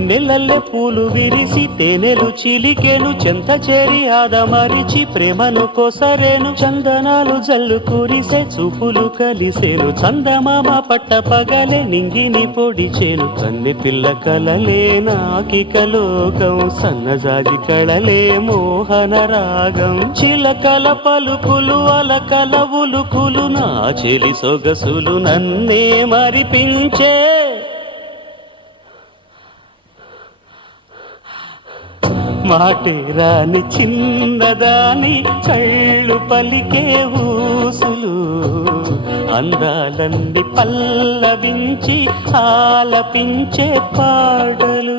నెలల్లె పూలు విరిసి తేనెలు చిలికేను చెంత చేరి ఆదమరిచి ప్రేమను కోసరేను చందనాలు జల్లు కురిసే చూపులు కలిసేను చందమామ పట్ట పగలే నింగిని పొడిచేను కన్నె పిల్ల కలలే నాకిక లోకం సన్నజాజి కళలే మోహన రాగం చిలకల పలుకులు అలకల ఉలుకులు నా చెలి సొగసులు నన్నే మరిపించే మాటే రాని చిన్నదాని కళ్ళు పలికే ఊసులు అందాలన్నీ పల్లవించి ఆలపించే పాటలు